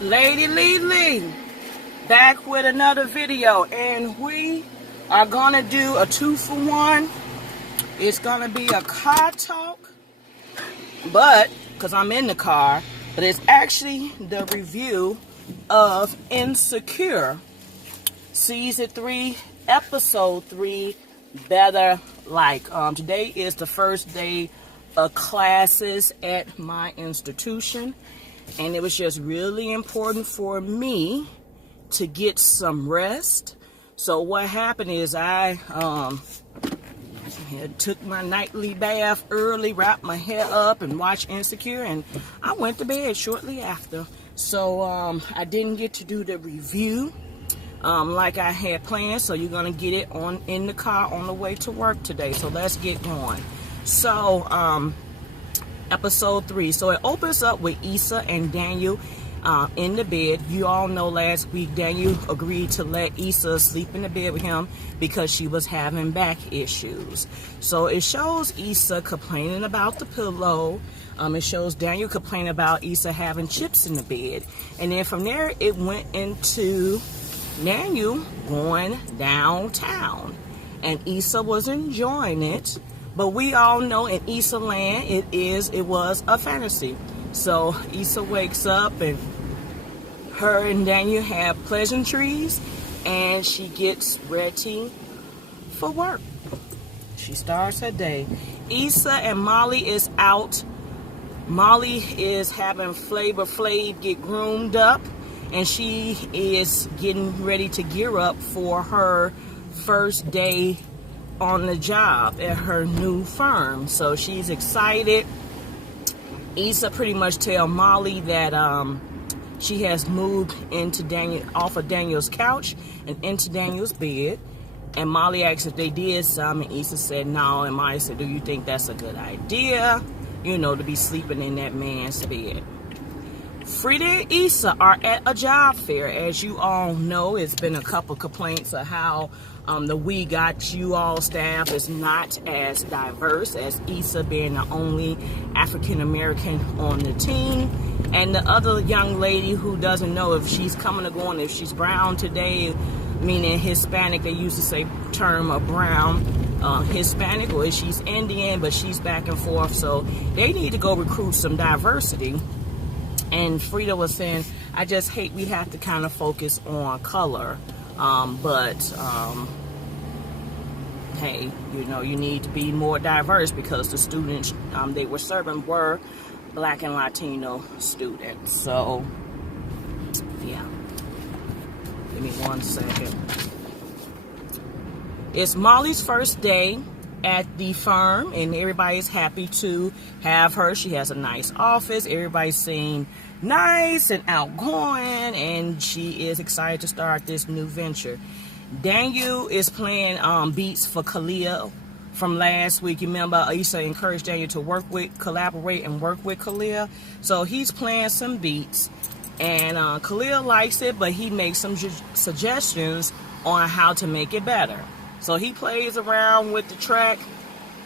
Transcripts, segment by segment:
Lady Lee, back with another video, and we are gonna do a 2-for-1. It's gonna be a car talk, but because I'm in the car, but it's actually the review of Insecure season 3, episode 3, Better Like. Today is the first day of classes at my institution, and it was just really important for me to get some rest. So what happened is I took my nightly bath early, wrapped my hair up, and watched Insecure, and I went to bed shortly after. So I didn't get to do the review like I had planned, so you're gonna get it in the car on the way to work today. So let's get going. So episode 3, so it opens up with Issa and Daniel in the bed. You all know last week Daniel agreed to let Issa sleep in the bed with him because she was having back issues. So it shows Issa complaining about the pillow. It shows Daniel complaining about Issa having chips in the bed, and then from there it went into Daniel going downtown, and Issa was enjoying it. But we all know in Issa land it was a fantasy. So Issa wakes up and her and Daniel have pleasantries, and she gets ready for work. She starts her day. Issa and Molly is out. Molly is having Flavor Flav get groomed up, and she is getting ready to gear up for her first day on the job at her new firm. So she's excited. Issa pretty much tell Molly that she has moved off of Daniel's couch and into Daniel's bed. And Molly asked if they did some, and Issa said no. And Molly said, do you think that's a good idea? You know, to be sleeping in that man's bed. Frida and Issa are at a job fair. As you all know, it's been a couple complaints of how the We Got You All staff is not as diverse, as Issa being the only African American on the team. And the other young lady who doesn't know if she's coming or going, if she's brown today, meaning Hispanic, they used to say term of brown, Hispanic, or if she's Indian, but she's back and forth. So they need to go recruit some diversity. And Frida was saying, I just hate we have to kind of focus on color. Hey, you know, you need to be more diverse because the students they were serving were Black and Latino students. So, yeah. Give me 1 second. It's Molly's first day at the firm, and everybody's happy to have her. She has a nice office. Everybody seems nice and outgoing, and she is excited to start this new venture. Daniel is playing beats for Khalil from last week. You remember Issa encouraged Daniel to collaborate and work with Khalil. So he's playing some beats, and Khalil likes it, but he makes some suggestions on how to make it better. So he plays around with the track,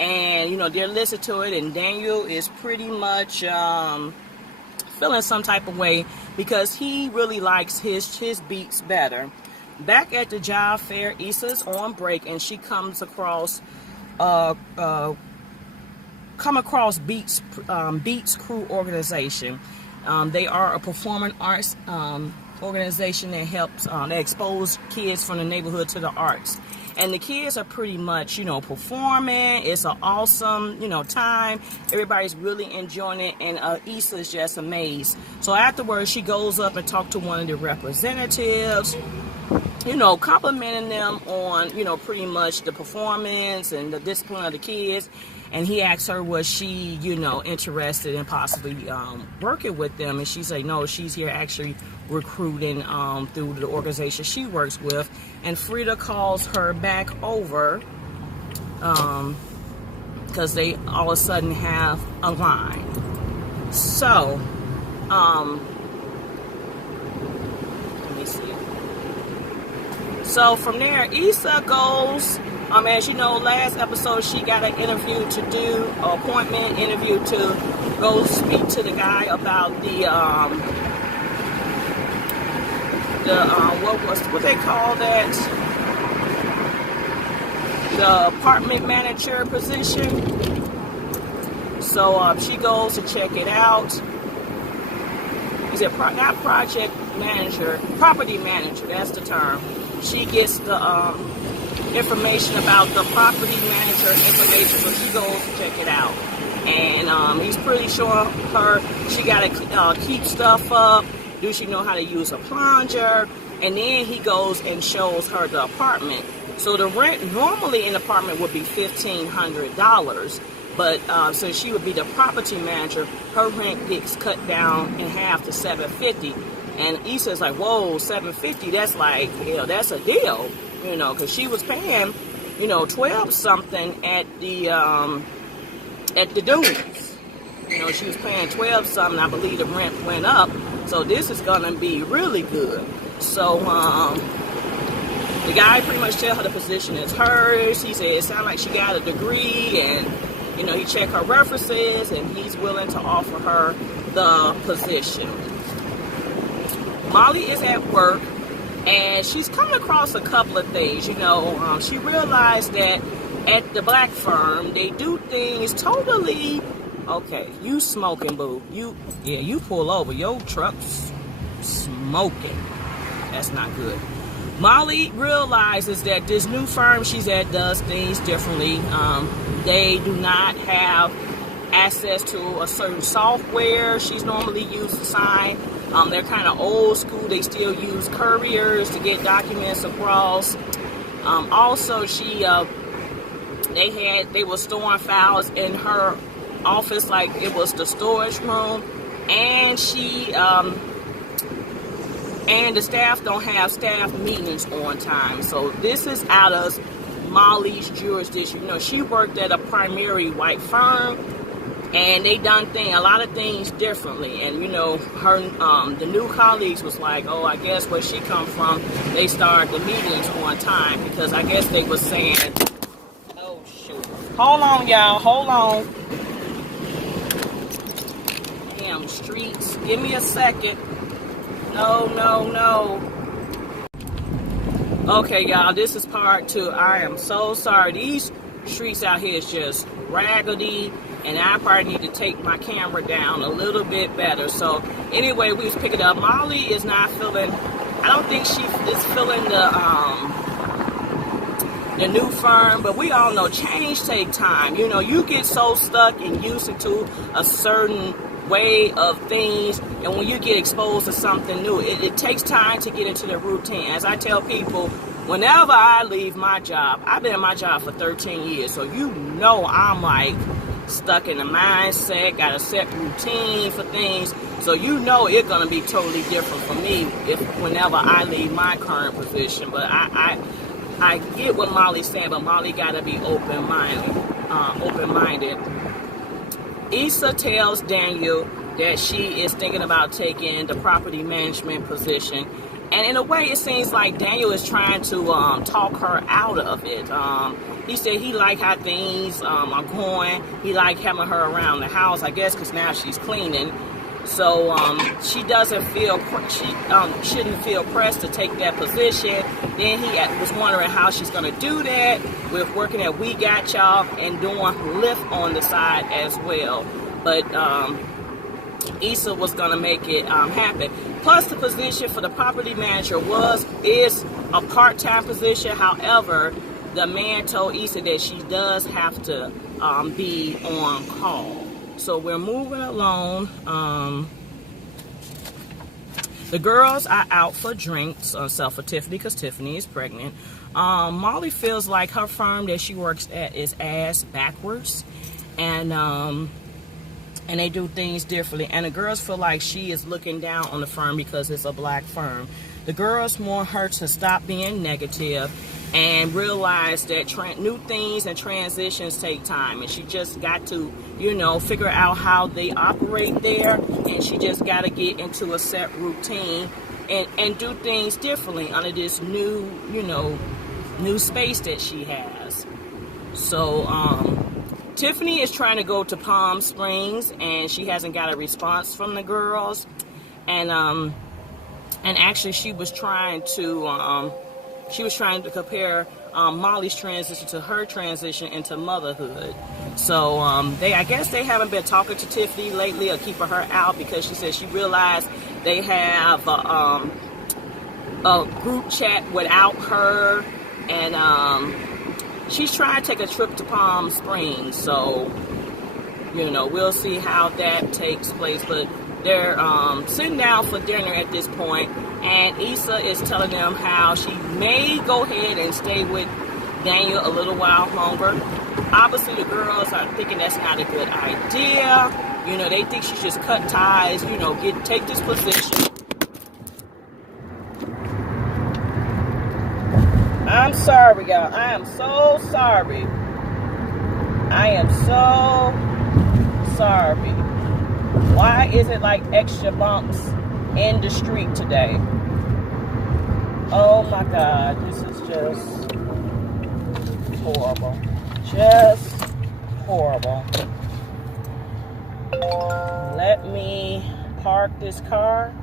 and, you know, they're listening to it, and Daniel is pretty much feeling some type of way because he really likes his beats better. Back at the job fair, Issa's on break, and she comes across Beats Crew organization. They are a performing arts organization that helps they expose kids from the neighborhood to the arts. And the kids are pretty much, you know, performing. It's an awesome, you know, time. Everybody's really enjoying it, and Issa's just amazed. So afterwards, she goes up and talks to one of the representatives, you know, complimenting them on, you know, pretty much the performance and the discipline of the kids. And he asked her, was she, you know, interested in possibly working with them? And she said, no, she's here actually recruiting through the organization she works with. And Frida calls her back over because they all of a sudden have a line. So, let me see. So from there, Issa goes, as you know, last episode she got an interview to do, an appointment interview to go speak to the guy about the the what they call that, the apartment manager position. So she goes to check it out. Is it not project manager, property manager? That's the term. She gets the information about the property manager information, so she goes to check it out. And he's pretty sure she got to keep stuff up. Do she know how to use a plunger? And then he goes and shows her the apartment. So the rent normally in the apartment would be $1,500. But since she would be the property manager, her rent gets cut down in half to $750. And Issa's like, whoa, $750, that's like, hell, that's a deal. You know, because she was paying, 12 something at the Dunes. She was paying 12 something. I believe the rent went up. So this is gonna be really good. So the guy pretty much tell her the position is hers. He said it sounds like she got a degree, and he checked her references, and he's willing to offer her the position. Molly is at work. And she's come across a couple of things, she realized that at the black firm, they do things totally, okay, you smoking, boo. You pull over, your truck's smoking. That's not good. Molly realizes that this new firm she's at does things differently. They do not have access to a certain software she's normally used to sign. They're kind of old school. They still use couriers to get documents across. Also, they were storing files in her office like it was the storage room, and and the staff don't have staff meetings on time. So this is out of Molly's jurisdiction. She worked at a primary white firm. And they done a lot of things differently. And, the new colleagues was like, oh, I guess where she come from, they start the meetings on time. Because I guess they was saying, oh, shoot. Hold on, y'all. Hold on. Damn streets. Give me a second. No. Okay, y'all. This is part 2. I am so sorry. These streets out here is just raggedy. And I probably need to take my camera down a little bit better. So anyway, we was picking up. Molly is not feeling, I don't think she is feeling the new firm, but we all know change take time. You get so stuck and used to a certain way of things, and when you get exposed to something new, it takes time to get into the routine. As I tell people, whenever I leave my job, I've been in my job for 13 years, so I'm like, stuck in the mindset, got a set routine for things, so it's going to be totally different for me whenever I leave my current position. But I get what Molly's saying, but Molly got to be open-minded. Issa tells Daniel that she is thinking about taking the property management position. And in a way, it seems like Daniel is trying to talk her out of it. He said he like how things are going. He like having her around the house, I guess, because now she's cleaning. So she doesn't feel shouldn't feel pressed to take that position. Then he was wondering how she's going to do that with working at We Got Y'all and doing Lyft on the side as well. But Issa was going to make it happen. Plus, the position for the property manager is a part-time position. However, the man told Issa that she does have to be on call. So we're moving along. The girls are out for drinks, except for Tiffany, because Tiffany is pregnant. Molly feels like her firm that she works at is ass backwards. And they do things differently. And the girls feel like she is looking down on the firm because it's a black firm. The girls want her to stop being negative and realize that new things and transitions take time. And she just got to, figure out how they operate there. And she just got to get into a set routine and do things differently under this new space that she has. So, Tiffany is trying to go to Palm Springs, and she hasn't got a response from the girls. And And actually, she was trying to compare Molly's transition to her transition into motherhood. So I guess they haven't been talking to Tiffany lately or keeping her out, because she said she realized they have a group chat without her, and she's trying to take a trip to Palm Springs. So we'll see how that takes place. But they're sitting down for dinner at this point, and Issa is telling them how she may go ahead and stay with Daniel a little while longer. Obviously, the girls are thinking that's not a good idea. They think she should cut ties, take this position. I'm sorry, y'all. I am so sorry. I am so sorry. Why is it like extra bumps in the street today? Oh my God, this is just horrible. Just horrible. Let me park this car.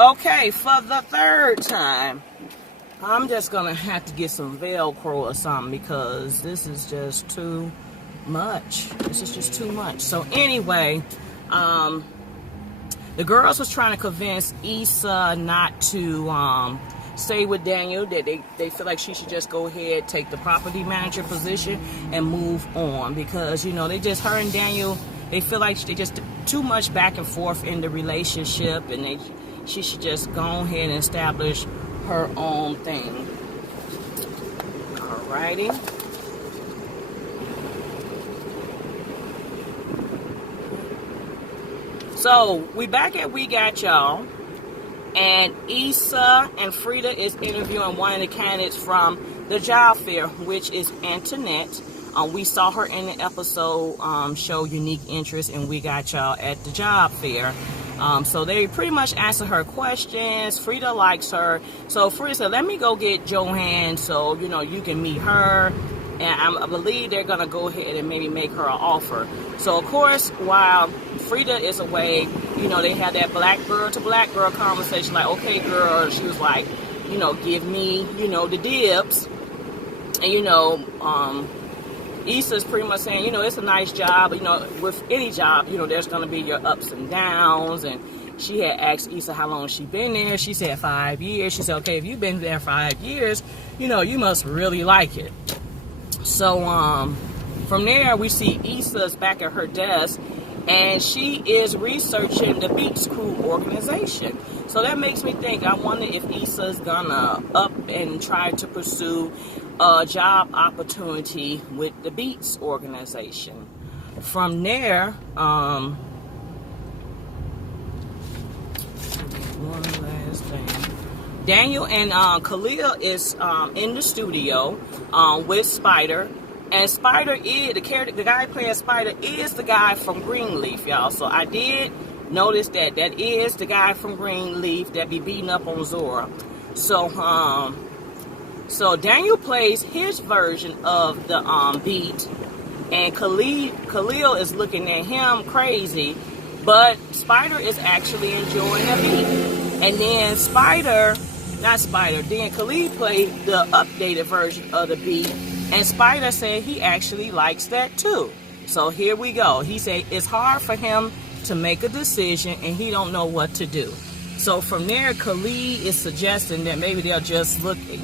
Okay, for the third time, I'm just gonna have to get some Velcro or something, because this is just too much. This is just too much. So anyway, the girls was trying to convince Issa not to stay with Daniel, that they feel like she should just go ahead, take the property manager position and move on, because they just, her and Daniel, they feel like they just too much back and forth in the relationship, and she should just go ahead and establish her own thing. Alrighty. So we back at We Got Y'all, and Issa and Frida is interviewing one of the candidates from the job fair, which is Antoinette. We saw her in the episode show unique interest, and We Got Y'all at the job fair. So they pretty much answer her questions. Frida likes her. So Frida said, let me go get Joanne so, you can meet her. And I believe they're going to go ahead and maybe make her an offer. So, of course, while Frida is away, they had that black girl to black girl conversation. Like, okay, girl. She was like, give me, the dibs. And, Issa's pretty much saying, it's a nice job. With any job, there's going to be your ups and downs. And she had asked Issa how long she been there. She said 5 years. She said, okay, if you've been there 5 years, you must really like it. So from there, we see Issa's back at her desk, and she is researching the Beats Crew organization. So that makes me think, I wonder if Issa's gonna up and try to pursue a job opportunity with the Beats organization. From there, one last thing. Daniel and Khalil is in the studio with Spider. And Spider is, the guy playing Spider is the guy from Greenleaf, y'all. So I did notice that is the guy from Greenleaf that be beating up on Zora. So, so Daniel plays his version of the beat, and Khalil is looking at him crazy, but Spider is actually enjoying the beat. And then then Khalil played the updated version of the beat, and Spider said he actually likes that too. So here we go. He said it's hard for him to make a decision, and he don't know what to do. So from there, Khalil is suggesting that maybe they'll just look at,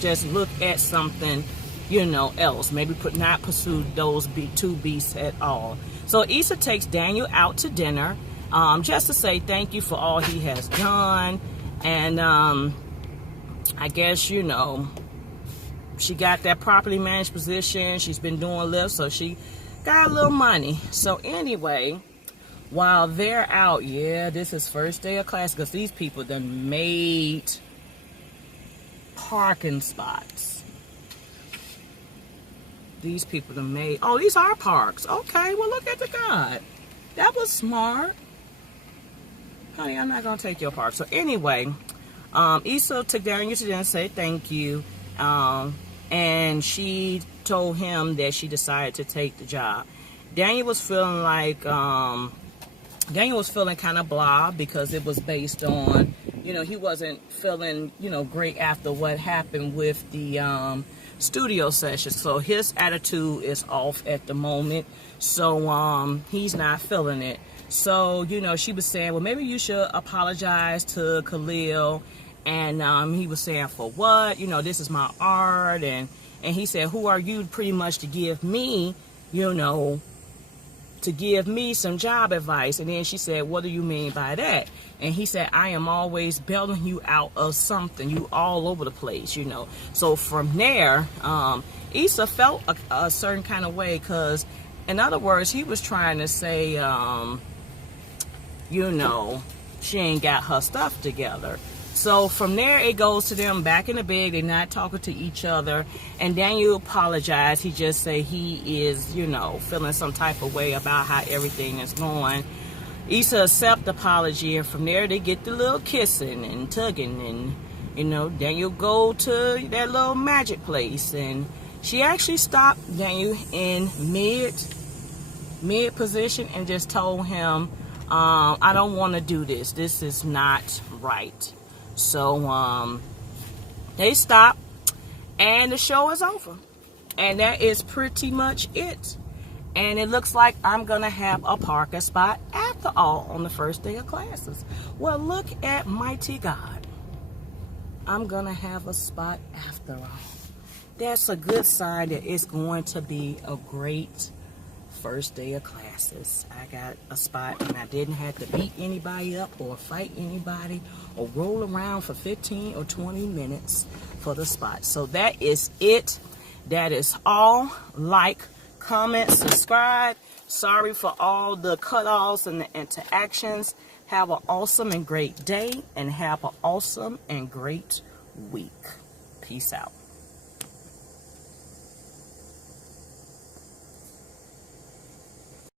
just look at something, else. Maybe not pursue those two beasts at all. So Issa takes Daniel out to dinner, just to say thank you for all he has done. And I guess, she got that property manager position. She's been doing Lyft, so she got a little money. So anyway, while they're out, this is first day of class, because these people done made parking spots. These people done made, oh, these are parks. Okay, well, look at the God. That was smart. Honey, I'm not going to take your park. So anyway, Issa took Daniel to dinner and said thank you. and she told him that she decided to take the job. Daniel was feeling like kind of blah, because it was based on, he wasn't feeling, great after what happened with the studio session. So his attitude is off at the moment. So he's not feeling it. So, she was saying, well, maybe you should apologize to Khalil. And he was saying, for what? This is my art. And he said, who are you pretty much to give me, some job advice? And then she said, what do you mean by that? And he said, I am always bailing you out of something. You all over the place, So from there, Issa felt a certain kind of way, because, in other words, he was trying to say, she ain't got her stuff together. So from there, it goes to them back in the bed. They're not talking to each other. And Daniel apologized. He just said he is, feeling some type of way about how everything is going. Issa accepts the apology, and from there they get the little kissing and tugging, and Daniel go to that little magic place, and she actually stopped Daniel in mid position and just told him, I don't want to do this. This is not right. So they stop, and the show is over, and that is pretty much it. And it looks like I'm gonna have a parking spot after all on the first day of classes. Well, look at mighty God. I'm gonna have a spot after all. That's a good sign that it's going to be a great first day of classes. I got a spot, and I didn't have to beat anybody up or fight anybody or roll around for 15 or 20 minutes for the spot. So that is it. That is all. Like, comment, subscribe. Sorry for all the cutoffs and the interactions. Have an awesome and great day, and have an awesome and great week. Peace out.